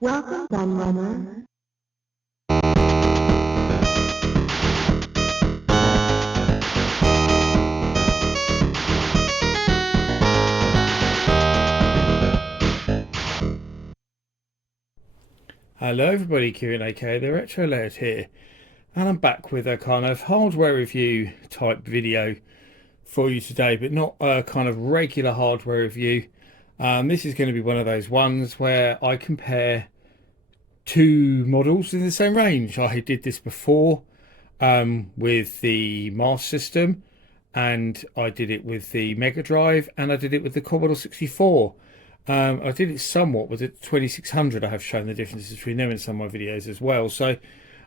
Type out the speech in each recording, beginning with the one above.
Welcome, Gunrunner. Hello everybody, Kieran aka the Retro Laird here, and I'm back with a kind of hardware review type video for you today, but not a kind of regular hardware review. This is going to be one of those ones where I compare two models in the same range. I did this before with the Master System, and I did it with the Mega Drive, and I did it with the Commodore 64. I did it somewhat with the 2600. I have shown the differences between them in some of my videos as well. So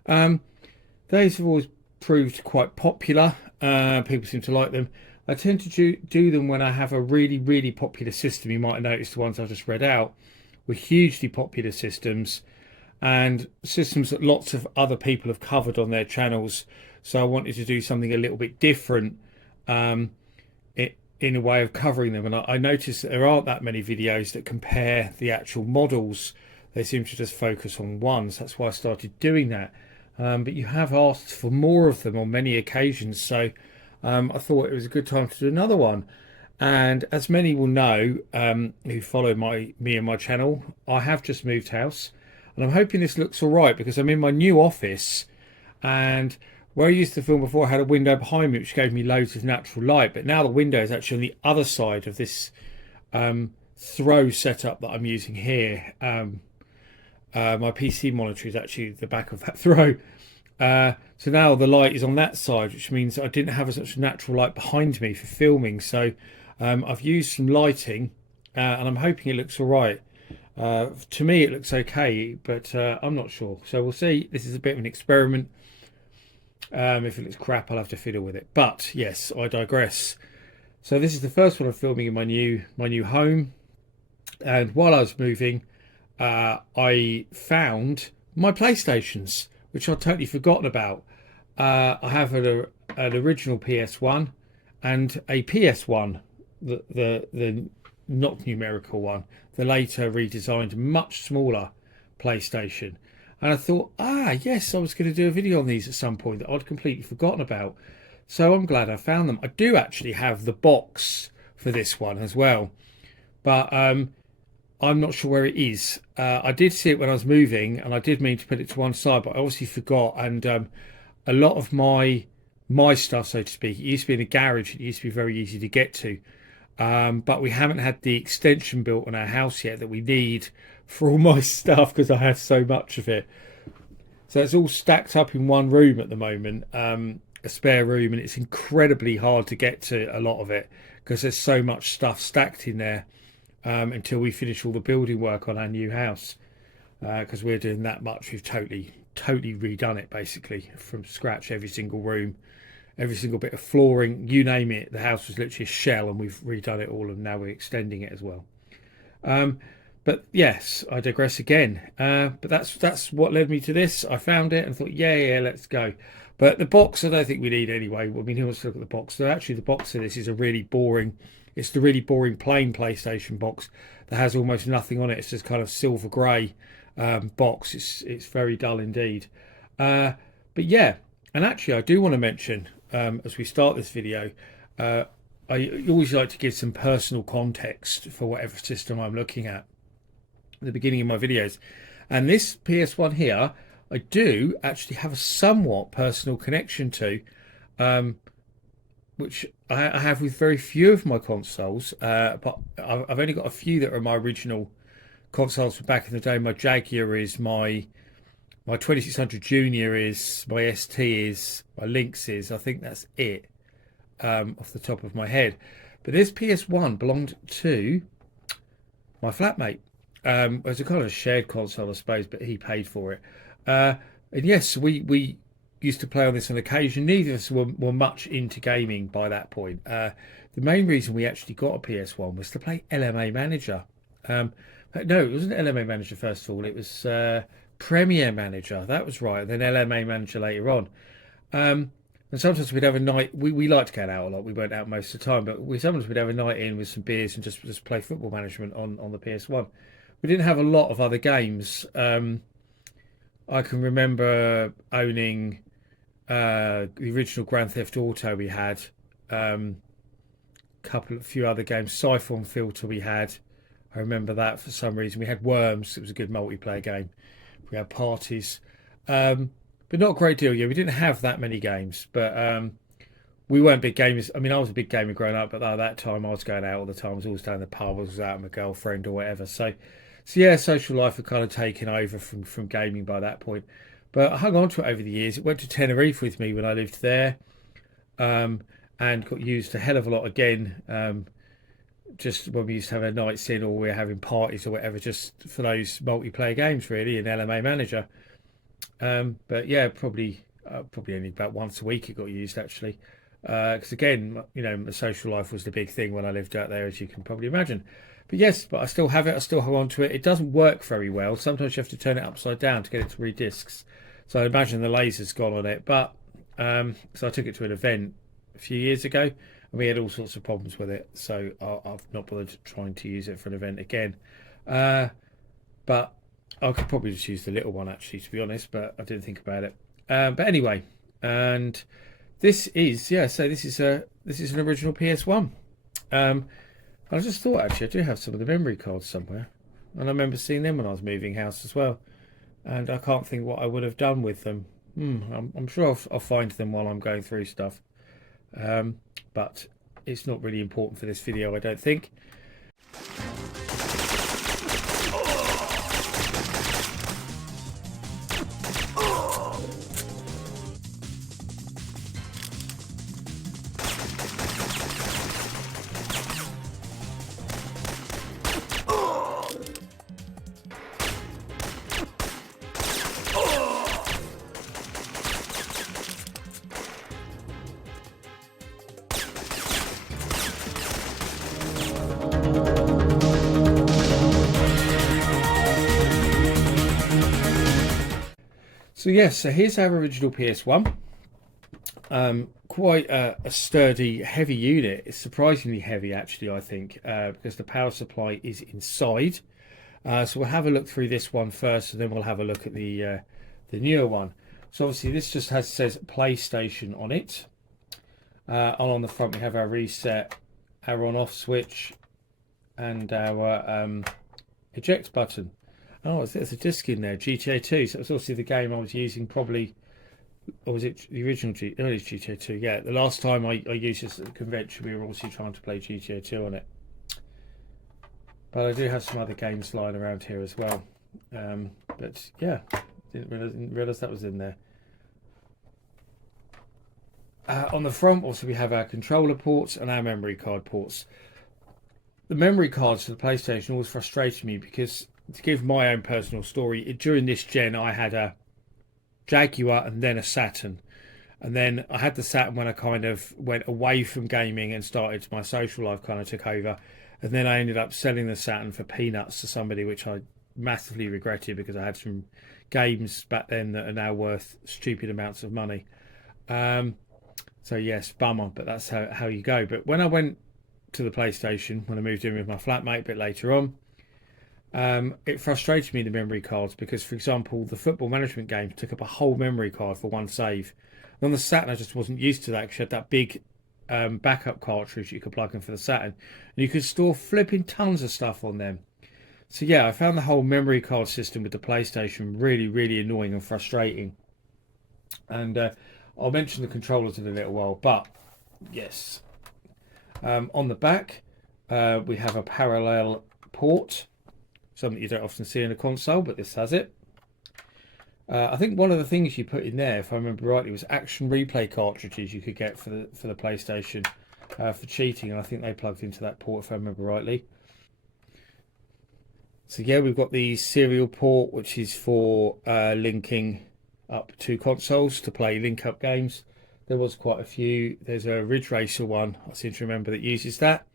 those have always proved quite popular. People seem to like them. I tend to do them when I have a really, really popular system. You might have noticed the ones I just read out were hugely popular systems, and systems that lots of other people have covered on their channels. So I wanted to do something a little bit different in a way of covering them. And I noticed that there aren't that many videos that compare the actual models. They seem to just focus on one. So that's why I started doing that. But you have asked for more of them on many occasions. So I thought it was a good time to do another one. And as many will know who follow me and my channel, I have just moved house. And I'm hoping this looks all right because I'm in my new office, and where I used to film before, I had a window behind me which gave me loads of natural light, but now the window is actually on the other side of this throw setup that I'm using here. My PC monitor is actually the back of that throw. So now the light is on that side, which means I didn't have as much natural light behind me for filming. So I've used some lighting, and I'm hoping it looks all right. To me it looks okay, but I'm not sure. So we'll see. This is a bit of an experiment. If it looks crap, I'll have to fiddle with it. But yes, I digress. So this is the first one I'm filming in my new home. And while I was moving, I found my PlayStations, which I'd totally forgotten about. I have an original PS1 and a PS1, the not numerical one, the later redesigned, much smaller PlayStation. And I thought, yes, I was going to do a video on these at some point that I'd completely forgotten about. So I'm glad I found them. I do actually have the box for this one as well, but I'm not sure where it is. I did see it when I was moving, and I did mean to put it to one side, but I obviously forgot. And a lot of my stuff, so to speak, it used to be in a garage. It used to be very easy to get to. But we haven't had the extension built on our house yet that we need for all my stuff because I have so much of it. So it's all stacked up in one room at the moment, a spare room, and it's incredibly hard to get to a lot of it because there's so much stuff stacked in there until we finish all the building work on our new house, because we're doing that much. We've totally redone it basically from scratch, every single room, every single bit of flooring, you name it. The house was literally a shell, and we've redone it all, and now we're extending it as well. But yes, I digress again. But that's what led me to this. I found it and thought, yeah, let's go. But the box, I don't think we need anyway. I mean, who wants to look at the box? So actually, the box of this is a really boring. It's the really boring plain PlayStation box that has almost nothing on it. It's just kind of silver grey box. It's very dull indeed. But yeah, and actually, I do want to mention as we start this video, I always like to give some personal context for whatever system I'm looking at the beginning of my videos, and this PS1 here I do actually have a somewhat personal connection to, which I have with very few of my consoles, but I've only got a few that are my original consoles from back in the day. My Jaguar is, my 2600 Junior is, my ST is, my Lynx is. I think that's it off the top of my head. But this PS1 belonged to my flatmate. It was a kind of shared console, I suppose, but he paid for it. And yes, we used to play on this on occasion. Neither of us were much into gaming by that point. The main reason we actually got a PS1 was to play LMA Manager. But no, it wasn't LMA Manager first of all. It was Premiere Manager. That was right. And then LMA Manager later on. And sometimes we'd have a night. We liked going out a lot. We went out most of the time, but sometimes we'd have a night in with some beers and just play Football Management on the PS1. we didn't have a lot of other games. I can remember owning the original Grand Theft Auto we had, a few other games. Siphon Filter we had. I remember that for some reason. We had Worms. It was a good multiplayer game. We had Parties, but not a great deal. Yeah, we didn't have that many games, but we weren't big gamers. I mean, I was a big gamer growing up, but at that time I was going out all the time. I was always down the pub. I was out with my girlfriend or whatever. So yeah, social life had kind of taken over from gaming by that point. But I hung on to it over the years. It went to Tenerife with me when I lived there, and got used a hell of a lot again. Just when we used to have a nights in or we were having parties or whatever, just for those multiplayer games really in LMA Manager. But yeah, probably only about once a week it got used actually. Because again, the social life was the big thing when I lived out there, as you can probably imagine. But yes, but I still have it. I still hold on to it. It doesn't work very well. Sometimes you have to turn it upside down to get it to read discs. So I imagine the laser's gone on it. But so I took it to an event a few years ago, and we had all sorts of problems with it. So I've not bothered trying to use it for an event again. But I could probably just use the little one actually, to be honest. But I didn't think about it. But anyway, and this is So this is an original PS1. I just thought actually I do have some of the memory cards somewhere, and I remember seeing them when I was moving house as well. And I can't think what I would have done with them. I'm sure I'll find them while I'm going through stuff. But it's not really important for this video, I don't think. So yes, so here's our original PS1. Quite a sturdy, heavy unit. It's surprisingly heavy, actually, I think, because the power supply is inside. So we'll have a look through this one first, and then we'll have a look at the newer one. So obviously this just says PlayStation on it. And on the front we have our reset, our on-off switch, and our eject button. Oh, there's a disc in there, GTA 2. So it's obviously the game I was using probably, or was it the original early GTA 2? Yeah, the last time I used this at the convention, we were also trying to play GTA 2 on it. But I do have some other games lying around here as well. But yeah, didn't realise that was in there. On the front, also we have our controller ports and our memory card ports. The memory cards for the PlayStation always frustrated me because, to give my own personal story, during this gen I had a Jaguar and then a Saturn, and then I had the Saturn when I kind of went away from gaming and started my social life kind of took over, and then I ended up selling the Saturn for peanuts to somebody, which I massively regretted because I had some games back then that are now worth stupid amounts of money. So yes, bummer, but that's how you go. But when I went to the PlayStation, when I moved in with my flatmate a bit later on, it frustrated me, the memory cards, because for example the football management games took up a whole memory card for one save. And on the Saturn I just wasn't used to that, because you had that big backup cartridge you could plug in for the Saturn, and you could store flipping tons of stuff on them. So yeah, I found the whole memory card system with the PlayStation really annoying and frustrating. And I'll mention the controllers in a little while, but yes, on the back we have a parallel port, something you don't often see in a console, but this has it. I think one of the things you put in there, if I remember rightly, was action replay cartridges you could get for the PlayStation for cheating, and I think they plugged into that port, if I remember rightly. So yeah, we've got the serial port, which is for linking up two consoles to play link-up games. There was quite a few. There's a Ridge Racer one, I seem to remember, that uses that.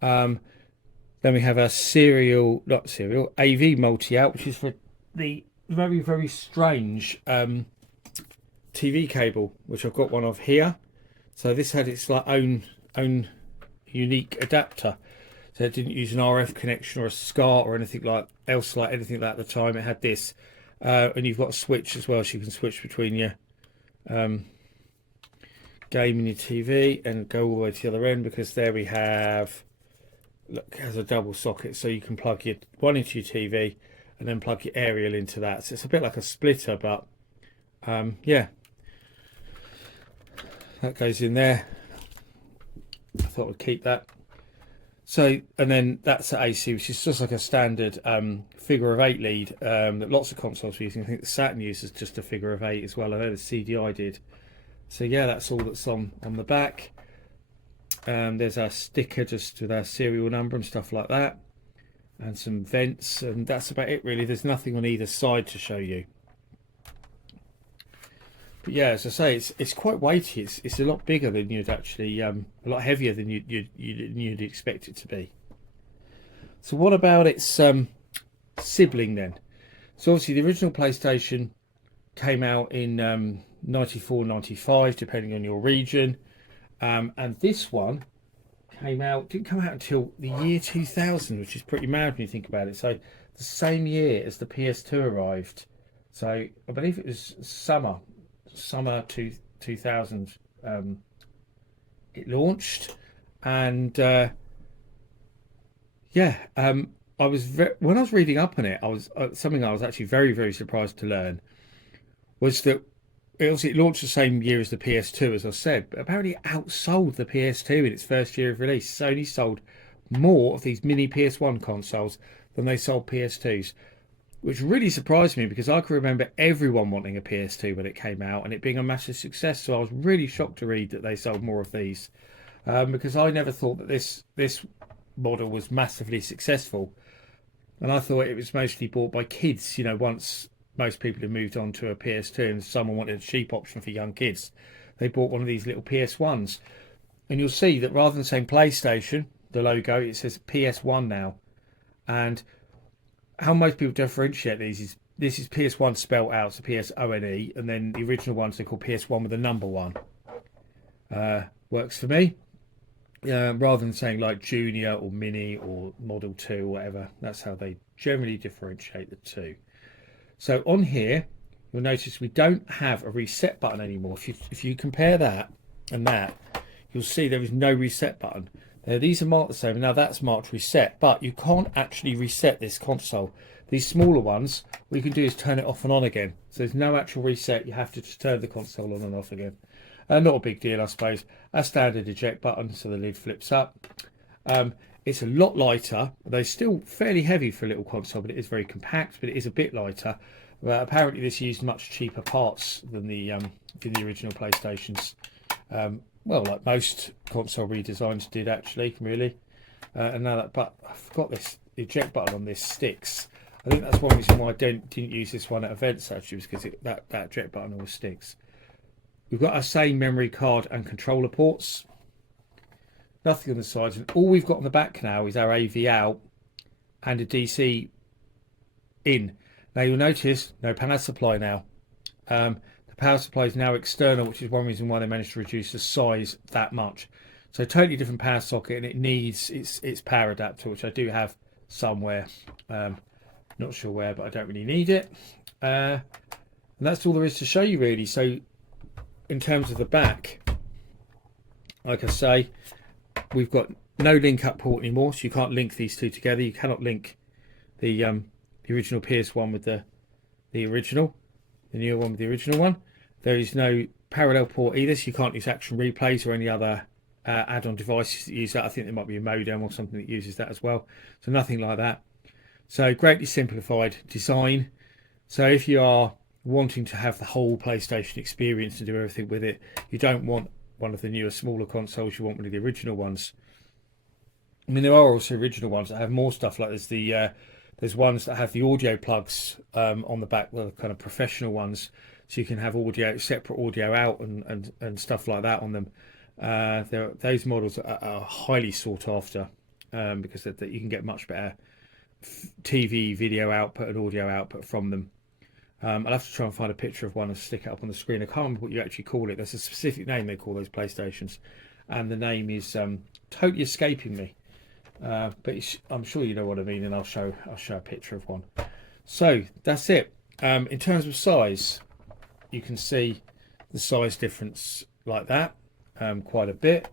Then we have a AV multi-out, which is for the very strange TV cable, which I've got one of here. So this had its like own unique adapter. So it didn't use an RF connection or a SCART or anything like else like anything like at the time. It had this, and you've got a switch as well, so you can switch between your game and your TV and go all the way to the other end, because there we have, look, it has a double socket, so you can plug your one into your TV and then plug your aerial into that. So it's a bit like a splitter, but yeah, that goes in there. I thought I'd keep that. So, and then that's the AC, which is just like a standard figure of 8 lead that lots of consoles are using. I think the Saturn uses just a figure of 8 as well. I know the CDI did. So yeah, that's all that's on the back. There's our sticker just with our serial number and stuff like that, and some vents, and that's about it really. There's nothing on either side to show you. But yeah, as I say, it's quite weighty. It's a lot bigger than you'd actually, a lot heavier than you'd expect it to be. So what about its sibling then? So obviously the original PlayStation came out in 94, 95, depending on your region, and this one didn't come out until the year 2000, which is pretty mad when you think about it. So the same year as the PS2 arrived. So I believe it was summer 2000 it launched, and yeah, when I was reading up on it, I was something I was actually very, very surprised to learn was that it launched the same year as the PS2, as I said, but apparently it outsold the PS2 in its first year of release. Sony sold more of these mini PS1 consoles than they sold PS2s, which really surprised me, because I can remember everyone wanting a PS2 when it came out and it being a massive success. So I was really shocked to read that they sold more of these, because I never thought that this model was massively successful, and I thought it was mostly bought by kids. You know, once most people had moved on to a PS2 and someone wanted a cheap option for young kids, they bought one of these little PS1s. And you'll see that rather than saying PlayStation, the logo, it says PS1 now. And how most people differentiate these is, this is PS1 spelled out, so PSONE, and then the original ones they call PS1 with the number 1. Works for me. Rather than saying like Junior or Mini or Model 2 or whatever, that's how they generally differentiate the two. So on here, you'll notice we don't have a reset button anymore. If you compare that and that, you'll see there is no reset button. These are marked the same. Now that's marked reset, but you can't actually reset this console. These smaller ones, what you can do is turn it off and on again. So there's no actual reset. You have to just turn the console on and off again. Not a big deal, I suppose. A standard eject button, so the lid flips up. It's a lot lighter. They're still fairly heavy for a little console, but it is very compact, but it is a bit lighter. Apparently this used much cheaper parts than the original PlayStations. Well, like most console redesigns did, actually, really. And now that, but I forgot this, the eject button on this sticks. I think that's one reason why I didn't use this one at events, actually, was because that eject button always sticks. We've got our same memory card and controller ports. Nothing on the sides, and all we've got on the back now is our AV out and a DC in. Now you'll notice no power supply now. The power supply is now external, which is one reason why they managed to reduce the size that much. So totally different power socket, and it needs its power adapter, which I do have somewhere. Not sure where, but I don't really need it. And that's all there is to show you, really. So in terms of the back, like I say, we've got no link up port anymore, so you can't link these two together. You cannot link the original PS1 with the original, the newer one with the original one. There is no parallel port either, so you can't use action replays or any other add-on devices that use that. I think there might be a modem or something that uses that as well. So nothing like that. So greatly simplified design. So if you are wanting to have the whole PlayStation experience and do everything with it, you don't want one of the newer, smaller consoles. You want one of the original ones. I mean, there are also original ones that have more stuff. Like there's ones that have the audio plugs on the back, the kind of professional ones, so you can have separate audio out and stuff like that on them. Those models are highly sought after because you can get much better TV video output and audio output from them. I'll have to try and find a picture of one and stick it up on the screen. I can't remember what you actually call it. There's a specific name they call those PlayStations, and the name is totally escaping me. but I'm sure you know what I mean, and I'll show a picture of one. So that's it. In terms of size, you can see the size difference like that, quite a bit.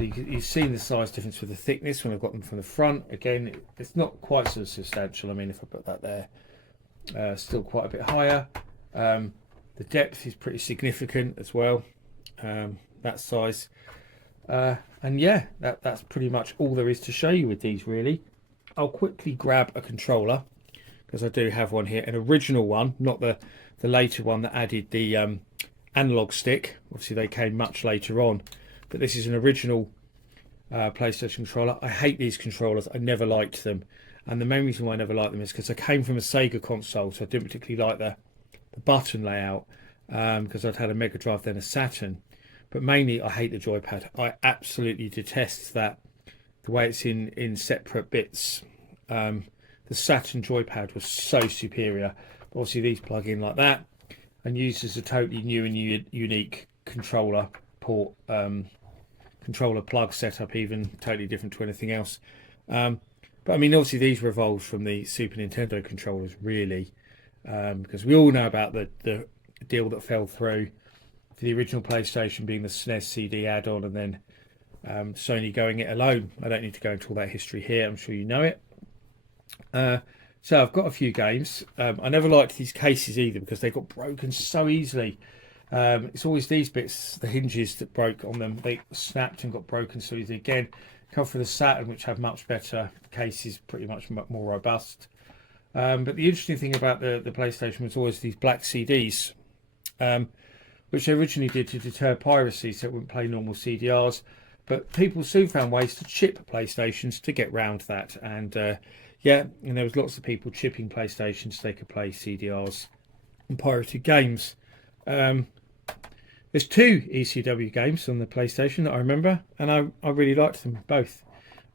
You've seen the size difference with the thickness when I've got them from the front. Again, it's not quite so substantial. I mean, if I put that there, still quite a bit higher. The depth is pretty significant as well, that size. And yeah, that's pretty much all there is to show you with these, really. I'll quickly grab a controller, because I do have one here, an original one, not the later one that added the analog stick. Obviously they came much later on, but this is an original PlayStation controller. I hate these controllers. I never liked them, and the main reason why I never liked them is because I came from a Sega console, so I didn't particularly like the button layout, because I'd had a Mega Drive, then a Saturn. But mainly I hate the joypad. I absolutely detest that, the way it's in separate bits. The Saturn joypad was so superior. But obviously these plug in like that and used as a totally new and unique controller port, controller plug setup, even totally different to anything else. But I mean, obviously these were evolved from the Super Nintendo controllers, really, because we all know about the deal that fell through for the original PlayStation being the SNES CD add-on, and then Sony going it alone. I don't need to go into all that history here. I'm sure you know it. So I've got a few games. I never liked these cases either, because they got broken so easily. It's always these bits, the hinges that broke on them. They snapped and got broken so easily. Again, come for the Saturn, which have much better cases, pretty much more robust. But the interesting thing about the PlayStation was always these black CDs, which they originally did to deter piracy, so it wouldn't play normal CDRs. But people soon found ways to chip PlayStations to get round that. And yeah, and there was lots of people chipping PlayStations so they could play CDRs and pirated games. There's 2 ECW games on the PlayStation that I remember, and I really liked them both.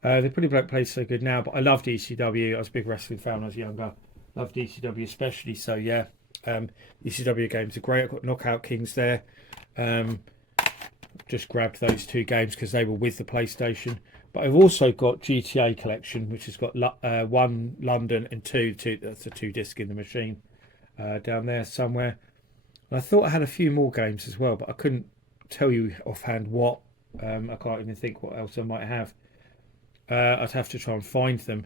They pretty don't play so good now, but I loved ECW. I was a big wrestling fan when I was younger. Loved ECW especially, so yeah. ECW games are great. I've got Knockout Kings there. Just grabbed those 2 games because they were with the PlayStation. But I've also got GTA Collection, which has got 1 London and 2. That's a 2-disc in the machine down there somewhere. And I thought I had a few more games as well, but I couldn't tell you offhand what. I can't even think what else I might have. I'd have to try and find them.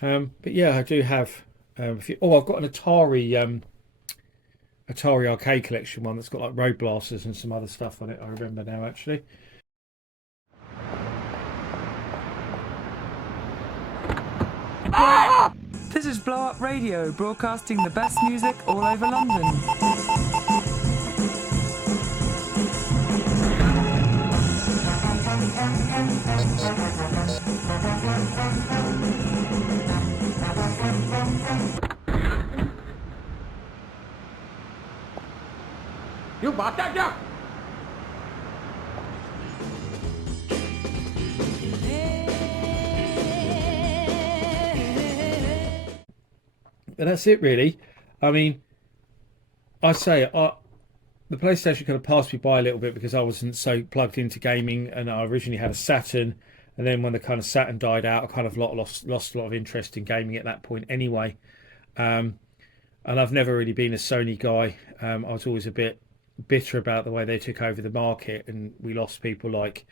But yeah, I do have a few. Oh, I've got an Atari Arcade Collection one that's got like Road Blasters and some other stuff on it. I remember now, actually. This is Blow Up Radio, broadcasting the best music all over London. You bought that, yeah? And that's it, really. I mean, I say the PlayStation kind of passed me by a little bit because I wasn't so plugged into gaming, and I originally had a Saturn, and then when the kind of Saturn died out, I kind of lost a lot of interest in gaming at that point anyway. And I've never really been a Sony guy. I was always a bit bitter about the way they took over the market, and we lost people like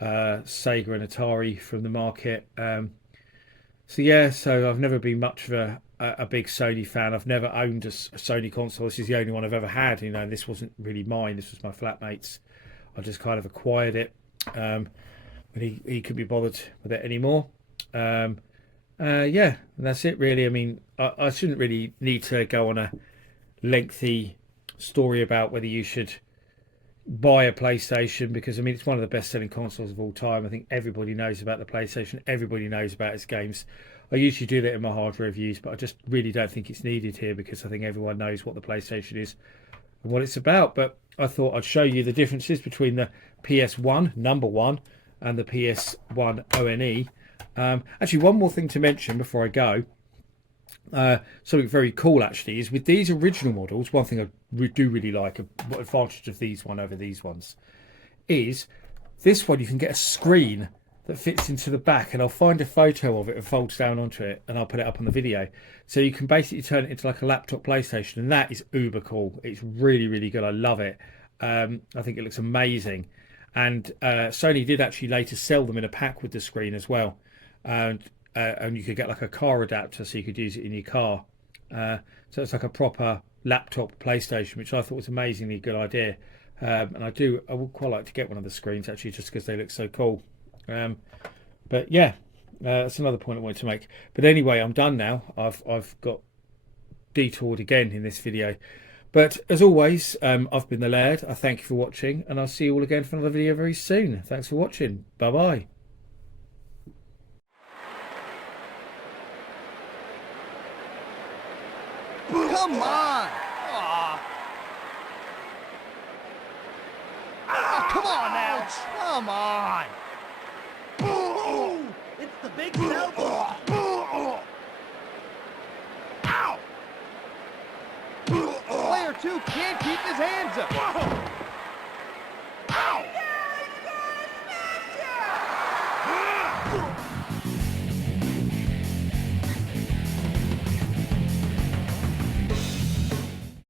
Sega and Atari from the market. So yeah, so I've never been much of a big Sony fan. I've never owned a Sony console. This is the only one I've ever had. You know, this wasn't really mine. This was my flatmate's. I just kind of acquired it when he couldn't be bothered with it anymore. Yeah, and that's it really. I mean, I shouldn't really need to go on a lengthy story about whether you should buy a PlayStation, because I mean, it's one of the best selling consoles of all time. I think everybody knows about the PlayStation. Everybody knows about its games. I usually do that in my hardware reviews, but I just really don't think it's needed here, because I think everyone knows what the PlayStation is and what it's about. But I thought I'd show you the differences between the PS1 number 1 and the PS1 ONE. Actually, one more thing to mention before I go. Something very cool actually is with these original models, one thing I do really like, what advantage of these one over these ones, is this one you can get a screen that fits into the back, and I'll find a photo of it and folds down onto it, and I'll put it up on the video. So you can basically turn it into like a laptop PlayStation, and that is uber cool. It's really, really good. I love it. I think it looks amazing. And Sony did actually later sell them in a pack with the screen as well. And you could get like a car adapter, so you could use it in your car. So it's like a proper laptop PlayStation, which I thought was an amazingly good idea. And I would quite like to get one of the screens actually, just because they look so cool. But yeah, that's another point I wanted to make. But anyway, I'm done now. I've got detoured again in this video. But as always, I've been the Laird. I thank you for watching, and I'll see you all again for another video very soon. Thanks for watching. Bye bye. Come on! Aw. Ah, come on now! Come on! It's the big cell. Ow! Player 2 can't keep his hands up.